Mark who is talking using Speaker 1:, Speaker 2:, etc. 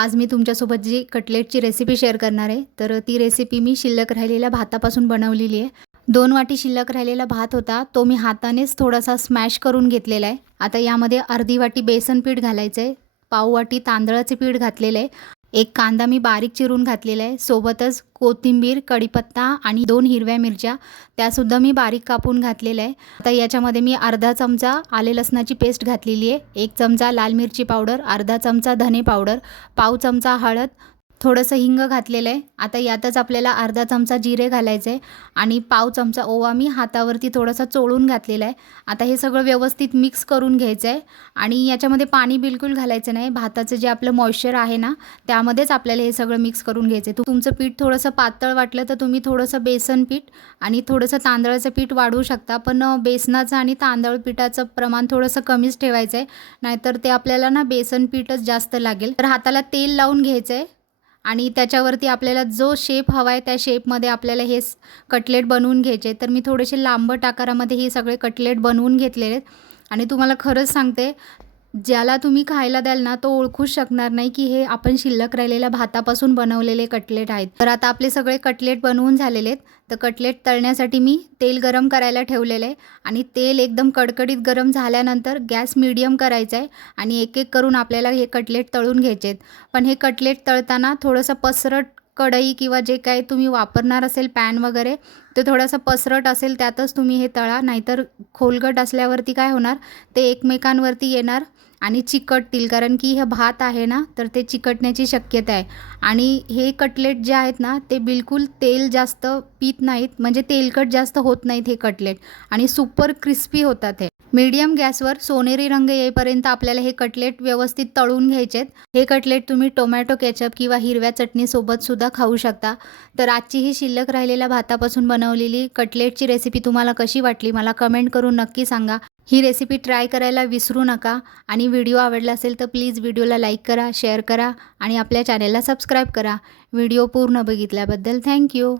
Speaker 1: आज मी तुमच्यासोबत जी कटलेटची recipe share करणार आहे तर ती रेसिपी मी शिल्लक राहिलेल्या भातापासून बनवलेली आहे. दोन वाटी शिल्लक राहिलेला भात होता तो मी हातानेच थोडासा स्मॅश करून घेतलेला आहे. आता यामध्ये अर्धी वाटी बेसन पीठ घालायचं आहे पाव वाटी तांदळाचे पीठ घातलेलं आहे. एक कांदा मी बारीक चिरून घातलेला आहे. सोबतच कोथिंबीर कढीपत्ता आणि दोन हिरव्या मिरच्या त्यासुद्धा मी बारीक कापून घातलेल्या आहे. आता याच्यामध्ये मी अर्धा चमचा आले लसणाची पेस्ट घातलेली आहे. एक चमचा लाल मिरची पावडर अर्धा चमचा धने पावडर पाव चमचा हळद थोडंसं हिंग घातलेलं आहे. आता यातच आपल्याला अर्धा चमचा जिरे घालायचे आणि पाव चमचा ओवा मी हातावरती थोडासा चोळून घातलेला आहे. आता हे सगळं व्यवस्थित मिक्स करून घ्यायचं आहे आणि याच्यामध्ये पाणी बिलकुल घालायचं नाही. भाताचं जे आपलं मॉइश्चर आहे ना त्यामध्येच आपल्याला हे सगळं मिक्स करून घ्यायचं आहे. तुमचं पीठ थोडंसं पातळ वाटलं तर तुम्ही थोडंसं बेसन पीठ आणि थोडंसं तांदळाचं पीठ वाढवू शकता. पण बेसनाचं आणि तांदळ पिठाचं प्रमाण थोडंसं कमीच ठेवायचं आहे. नाहीतर ते आपल्याला ना बेसन पीठच जास्त लागेल. तर हाताला तेल लावून घ्यायचं आहे. आणि त्याच्यावरती आपल्याला जो शेप हवा आहे त्या शेपमध्ये आपल्याला हे कटलेट बनवून घ्यायचे. तर मी थोडेसे लांबट आकारामध्ये हे सगळे कटलेट बनवून घेतलेले आहेत. आणि तुम्हाला खरंच सांगते ज्याला तुम्ही खायला द्याल ना तो ओळखूच शकणार नाही की हे आपण शिल्लक राहिलेल्या भातापासून बनवलेले कटलेट आहेत. तर आता आपले सगळे कटलेट बनवून झालेले आहेत. तर कटलेट तळण्यासाठी मी तेल गरम करायला ठेवलेलं आहे आणि तेल एकदम कडकडीत गरम झाल्यानंतर गॅस मिडियम करायचा आहे आणि एक एक करून आपल्याला हे कटलेट तळून घ्यायचे आहेत. पण हे कटलेट तळताना थोडंसं पसरट कढई किंवा जे काही तुम्ही वापरणार असेल पॅन वगैरे ते थोडंसं पसरट असेल त्यातच तुम्ही हे तळा. नाहीतर खोलगट असल्यावरती काय होणार? ते एकमेकांवरती येणार आणि चिकटतील. कारण की हे भात आहे ना तर ते चिकटण्याची शक्यता आहे. आणि हे कटलेट जे आहेत ना ते बिलकुल तेल जास्त पित नाहीत. म्हणजे तेलकट जास्त होत नाहीत हे कटलेट. आणि सुपर क्रिस्पी होतात हे. मीडियम गॅसवर सोनेरी रंग येईपर्यंत आपल्याला हे कटलेट व्यवस्थित तळून घ्यायचे आहेत हे कटलेट तुम्ही टोमॅटो केचप किंवा हिरव्या चटणीसोबत सुद्धा खाऊ शकता. तर आजची ही शिल्लक राहिलेल्या भातापासून बनवलेली कटलेटची रेसिपी तुम्हाला कशी वाटली मला कमेंट करून नक्की सांगा. ही रेसिपी ट्राय करायला विसरू नका आणि व्हिडिओ आवडला असेल तर प्लीज व्हिडिओला लाईक करा शेअर करा आणि आपल्या चॅनेलला सबस्क्राईब करा. व्हिडिओ पूर्ण बघितल्याबद्दल थँक्यू